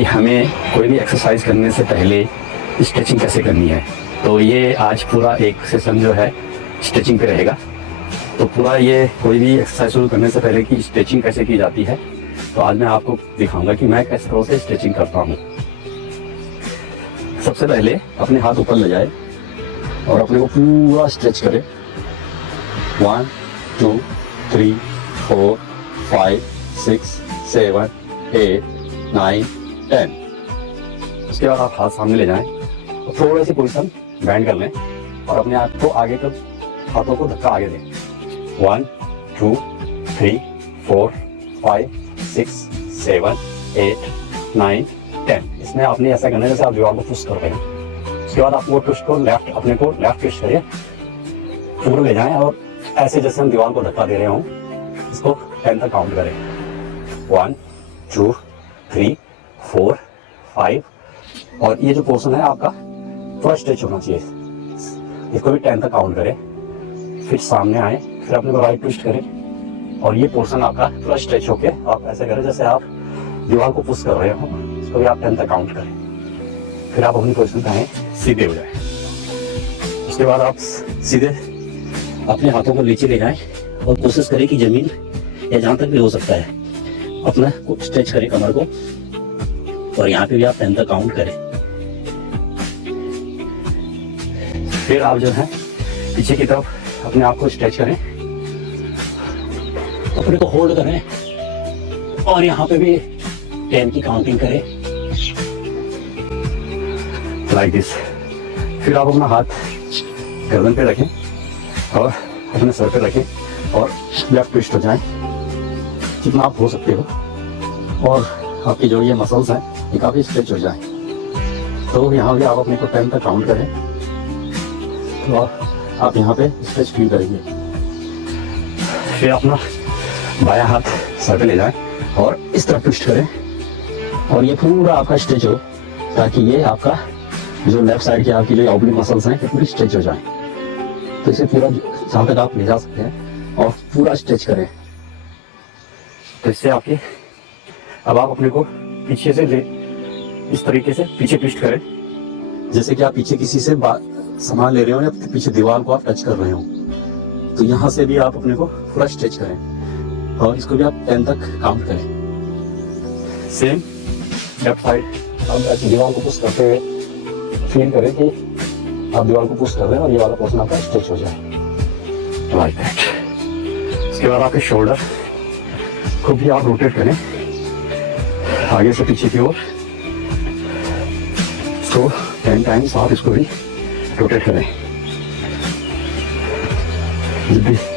कि हमें कोई भी एक्सरसाइज करने से पहले स्ट्रेचिंग कैसे करनी है। तो ये आज पूरा एक सेशन जो है स्ट्रेचिंग पे रहेगा। तो पूरा ये कोई भी एक्सरसाइज शुरू करने से पहले की स्ट्रेचिंग कैसे की जाती है, तो आज मैं आपको दिखाऊंगा कि मैं किस तरह से स्ट्रेचिंग करता हूँ। सबसे पहले अपने हाथ ऊपर ले जाए और अपने को पूरा स्ट्रेच करें। 1 2 3 4 5 6 7 8 9 10। उसके बाद आप हाथ सामने ले जाएं और थोड़ा सी पोजीशन बैंड कर लें और अपने हाथ को आगे तक, हाथों को धक्का आगे दें। 1 2 3 4 5 6 7 8 9 10। इसमें आपने ऐसा करना है जैसे आप दीवार को पुश कर रहे हैं। उसके बाद आप वो ट्विस्ट को लेफ्ट, अपने को लेफ्ट ट्विस्ट करिए, पूरा ले जाएं और ऐसे जैसे हम दीवार को धक्का दे रहे हों, इसको 10 तक काउंट करें। 1 2 3 4 5। और ये जो पोर्शन है आपका थोड़ा स्ट्रेच होना चाहिए, इसको भी 10 तक काउंट करें। फिर सामने आए, फिर अपने को राइट ट्विस्ट करें और ये पोर्शन आपका थोड़ा स्ट्रेच होके आप ऐसे करें जैसे आप दीवार को पुश कर रहे हो। इसको भी आप 10 तक काउंट करें। फिर आप अपनी पोजीशन पे आए, सीधे हो जाए। उसके बाद आप सीधे अपने हाथों को नीचे ले जाएं और कोशिश करें कि जमीन या जहां तक भी हो सकता है अपना स्ट्रेच करें कमर को, और यहाँ पे भी आप 10 तक काउंट करें। फिर आप जो है पीछे की तरफ अपने आप को स्ट्रेच करें, अपने को होल्ड करें और यहाँ पे भी 10 की काउंटिंग करें, लाइक दिस। फिर आप अपना हाथ गर्दन पे रखें और अपने सर पे रखें और लेफ्ट ट्विस्ट हो जाएं जितना आप हो सकते हो, और आपकी जो ये मसल्स हैं ये काफ़ी स्ट्रेच हो जाएं। तो यहाँ भी आप अपने को 10 तक काउंट करें तो आप यहाँ पे स्ट्रेच फील करेंगे। फिर अपना बायां हाथ सर पे ले जाएं और इस तरफ ट्विस्ट करें और ये पूरा आपका स्ट्रेच हो, ताकि ये आपका जो लेफ्ट साइड की आपकी जो ऑब्लिक मसल्स हैं ये पूरी स्ट्रेच हो जाएं। तो इसे पूरा जहाँ तक आप ले जा सकते हैं और पूरा स्ट्रेच करें। तो इससे आपके, अब आप अपने को पीछे से ले, इस तरीके से पीछे ट्विस्ट करें जैसे कि आप पीछे किसी से सामान ले रहे हो या पीछे दीवार को आप टच कर रहे हो। तो यहाँ से भी आप अपने को पूरा स्ट्रेच करें और इसको भी आप 10 तक काउंट करें। सेम लेफ्ट साइड आप ऐसे दीवार को पुश करते हुए फील करें कि आप दीवार को पुश कर रहे हैं और ये वाला पोर्शन आपका स्ट्रेच हो जाए, लाइक दैट। उसके बाद आपके शोल्डर को भी आप रोटेट करें आगे से पीछे की ओर। इसको 10 टाइम्स आप इसको भी रोटेट करें,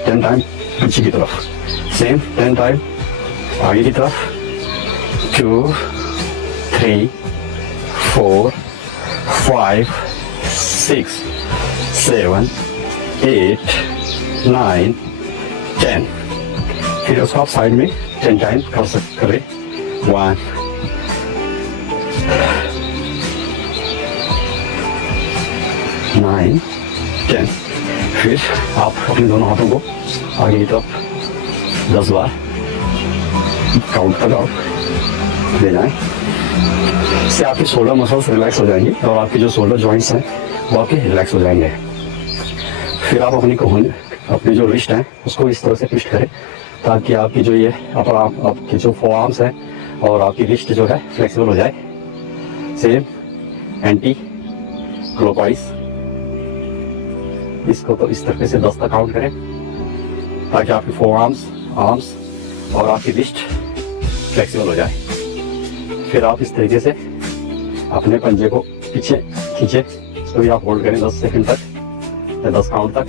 10 टाइम पीछे की तरफ, सेम 10 टाइम आगे की तरफ। 2 3 4 5 6 7 8 9 10। फिर उसको आप साइड में 10 टाइम करें। 1 9 10। फिर आप अपने दोनों हाथों को आगे की तरफ 10 बार काउंट तक आप ले जाएं। इससे आपकी शोल्डर मसल्स रिलैक्स हो जाएंगी और आपके जो शोल्डर जॉइंट्स हैं वो आपके रिलैक्स हो जाएंगे। फिर आप अपनी जो रिस्ट है उसको इस तरह से ट्विस्ट करें ताकि आपकी जो ये अपर आर्म, आपके जो फोर आर्म्स हैं और आपकी रिस्ट जो है फ्लेक्सिबल हो जाए। सेम एंटी क्लॉकवाइज इसको तो इस तरीके से 10 तक काउंट करें ताकि आपकी फोर आर्म्स और आपकी रिस्ट फ्लेक्सिबल हो जाए। फिर आप इस तरीके से अपने पंजे को पीछे खींचे, इसको भी आप होल्ड करें 10 सेकंड तक या 10 काउंट तक,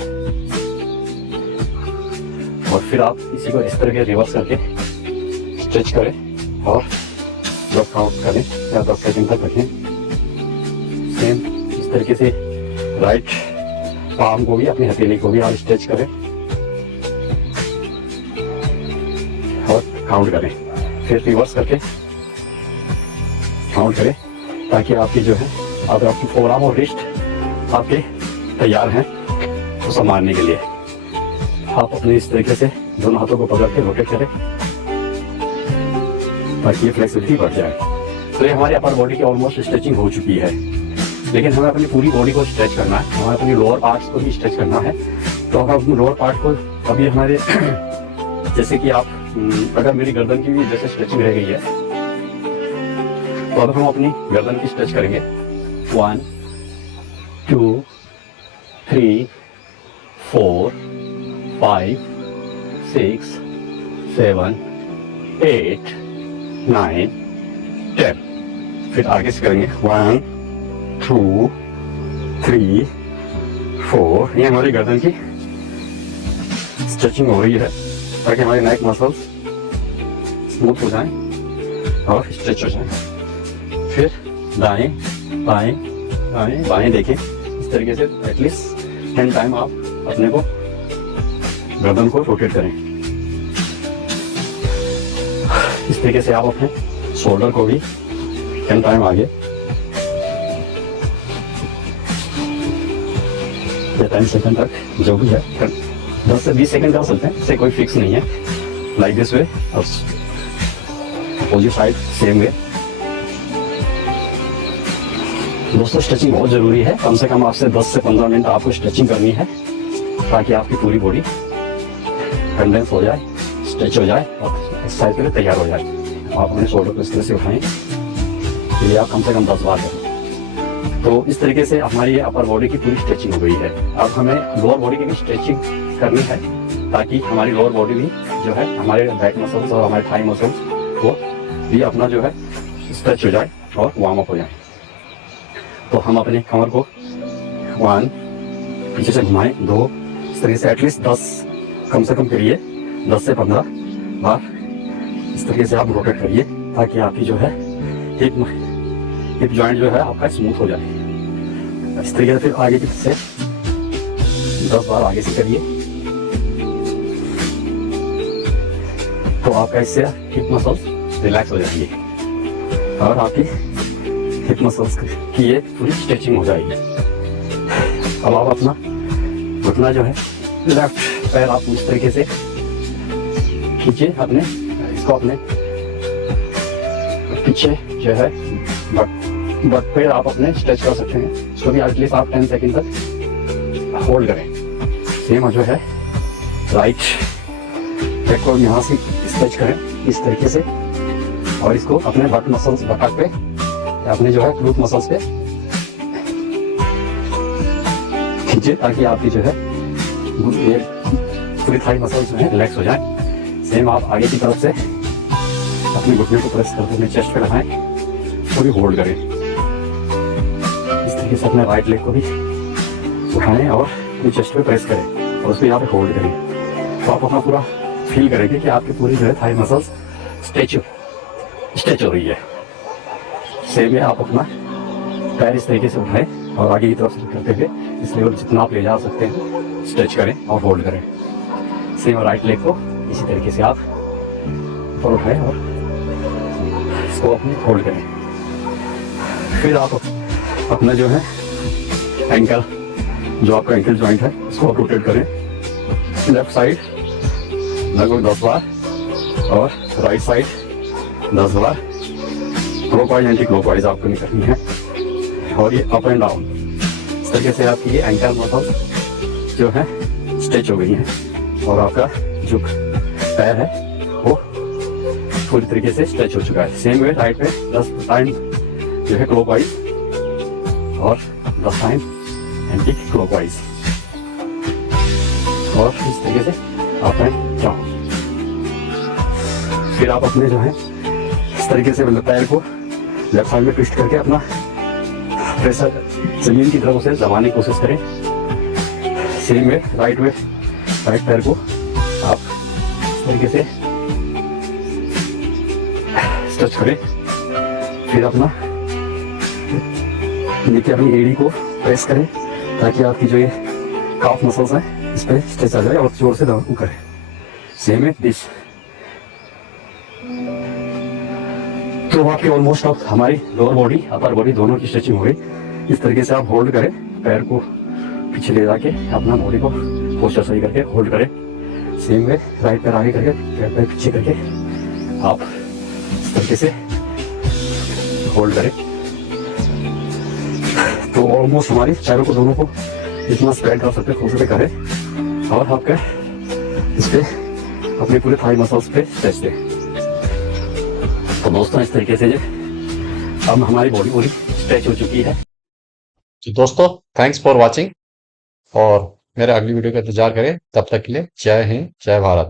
और फिर आप इसी को इस तरह के रिवर्स करके स्ट्रेच करें और 10 काउंट करें या 10 सेकंड तक रखें। सेम इस तरीके से राइट पाम को भी, अपनी हथेली को भी आप स्ट्रेच करें और काउंट करें। फिर रिवर्स करके काउंट करें ताकि आपकी जो है अब आपकी फोरआर्म और रिस्ट आपके तैयार हैं उसे मारने के लिए। आप अपने इस तरीके से दोनों हाथों को पकड़ के रोटेट करें ताकि ये फ्लेक्सिबिलिटी बढ़ जाए। तो ये हमारी अपर बॉडी की ऑलमोस्ट स्ट्रेचिंग हो चुकी है, लेकिन हमें अपनी पूरी बॉडी को स्ट्रेच करना है, हमें अपनी लोअर पार्ट्स को भी स्ट्रेच करना है। तो अगर अपने लोअर पार्ट को अभी हमारे जैसे कि आप अगर मेरी गर्दन की भी जैसे स्ट्रेचिंग रह गई है, तो अब हम अपनी गर्दन की स्ट्रेच करेंगे। 1 2 3 4 5 6 7 8 9 10। फिर आगे से करेंगे 1 2 3 4। ये हमारी गर्दन की स्ट्रेचिंग हो रही है ताकि हमारे नेक मसल्स स्मूथ हो जाएं और स्ट्रेच हो जाएं। फिर दाएं बाएं दाएं बाएं देखें, इस तरीके से एटलीस्ट 10 टाइम आप अपने को गर्दन को रोटेट करें। इस तरीके से आप अपने शोल्डर को भी 10 टाइम आगे 10 सेकंड तक जो भी है 10 से 20 सेकंड कर सकते हैं, इससे कोई फिक्स नहीं है। लाइक दिस वे और अपोजिट साइड सेम वे। दोस्तों स्ट्रेचिंग बहुत जरूरी है, कम से कम आपसे 10 से 15 मिनट आपको स्ट्रेचिंग करनी है ताकि आपकी पूरी बॉडी कंडेंस हो जाए, स्ट्रेच हो जाए और एक्सरसाइज के लिए तैयार हो जाए। आप अपने शोल्डर को इस तरह से उठाएं, ये आप कम से कम 10 बार करें। तो इस तरीके से हमारी अपर बॉडी की पूरी स्ट्रेचिंग हो गई है। अब हमें लोअर बॉडी की भी स्ट्रेचिंग करनी है ताकि हमारी लोअर बॉडी भी जो है हमारे बैक मसल्स और हमारे थाई मसल्स को भी अपना जो है स्ट्रेच हो जाए और वार्म अप हो जाए। तो हम अपने कमर को 1 पीछे से घुमाएं, 2 इस तरीके से एटलीस्ट 10 कम से कम करिए, 10 से 15 बार इस तरीके से आप रोटेट करिए ताकि आपकी जो है हिप जॉइंट जो है आपका स्मूथ हो जाए। इस तरीके से फिर आगे की से 10 बार आगे से करिए, तो आपका इससे हिप मसल्स रिलैक्स हो जाएंगे और आपकी हिप मसल्स की ये पूरी स्ट्रेचिंग हो जाएगी। अब आप अपना घुटना जो है लेफ्ट पैर आप इस तरीके से खींचे, अपने इसको अपने पीछे जो है बट पैर आप अपने स्ट्रेच कर सकते हैं। इसको भी एटलीस्ट आप 10 सेकंड तक होल्ड करें। सेम जो है राइट लेग को यहाँ से स्ट्रेच करें इस तरीके से और इसको अपने बट मसल्स बटक पे या अपने जो है ग्लूट मसल्स पे खींचे ताकि आपकी जो है ये पूरी थाई मसल्स जो है रिलैक्स हो जाए। सेम आप आगे की तरफ से अपने घुटने को प्रेस करके अपने चेस्ट पे लगाएं, पूरी होल्ड करें। इस तरीके से अपने राइट लेग को भी उठाएं और अपने चेस्ट पे प्रेस करें और उसको यहाँ पे होल्ड करें। तो आप अपना पूरा फील करेंगे कि आपकी पूरी जो है थाई मसल्स स्ट्रेच हो रही है। सेम में आप अपना पैर इस तरीके से उठाएं और आगे की तरफ से करते हुए इस लेवल जितना आप ले जा सकते हैं स्ट्रेच करें और होल्ड करें। सेम राइट लेग को इसी तरीके से आप ऊपर उठाएं और इसको अपने होल्ड करें। फिर आप अपना जो है एंकल, जो आपका एंकल जॉइंट है, इसको आप रोटेट करें लेफ्ट साइड लगभग 10 बार और राइट साइड 10 बार। क्लॉकवाइज एंटी क्लॉकवाइज आपको नहीं करनी है और ये अप एंड डाउन। इस तरीके से आपकी ये एंकल मसल जो है स्ट्रेच हो गई है और आपका जो पैर है वो पूरी तरीके से स्ट्रेच हो चुका है। सेम वे राइट पे 10 टाइम जो है क्लॉकवाइज और 10 टाइम एंटी क्लॉकवाइज और इस तरीके से आप जाओ। फिर आप अपने जो है इस तरीके से पैर को लेफ्ट साइड में ट्विस्ट करके अपना प्रेशर जमीन की तरफ उसे दबाने की कोशिश करें। सेम वे राइट पैर को आप इस तरीके से स्ट्रेच करें। फिर अपना नीचे अपनी एड़ी को प्रेस करें ताकि आपकी जो ये काफ मसल्स हैं इस पर स्ट्रेच आ जाए और जोर से दबाव करें। सेम है दिस। तो आपकी ऑलमोस्ट अब हमारी लोअर बॉडी अपर बॉडी दोनों की स्ट्रेचिंग हो गई। इस तरीके से आप होल्ड करें, पैर को पीछे ले जाके अपना बॉडी को पोस्चर सही करके होल्ड करें। सेम वे राइट पैर आगे करके पैर पीछे करके आप इस तरीके से होल्ड करें तो ऑलमोस्ट हमारी पैरों को दोनों को जितना स्प्रेड कर सकते हैं उसे करें और आपके इस पे अपने पूरे थाई मसल्स पे स्ट्रेच दें। तो दोस्तों इस तरीके से अब हमारी बॉडी पूरी स्ट्रेच हो चुकी है। तो दोस्तों थैंक्स फॉर वाचिंग और मेरे अगली वीडियो का इंतजार करें। तब तक के लिए जय हिंद, जय भारत।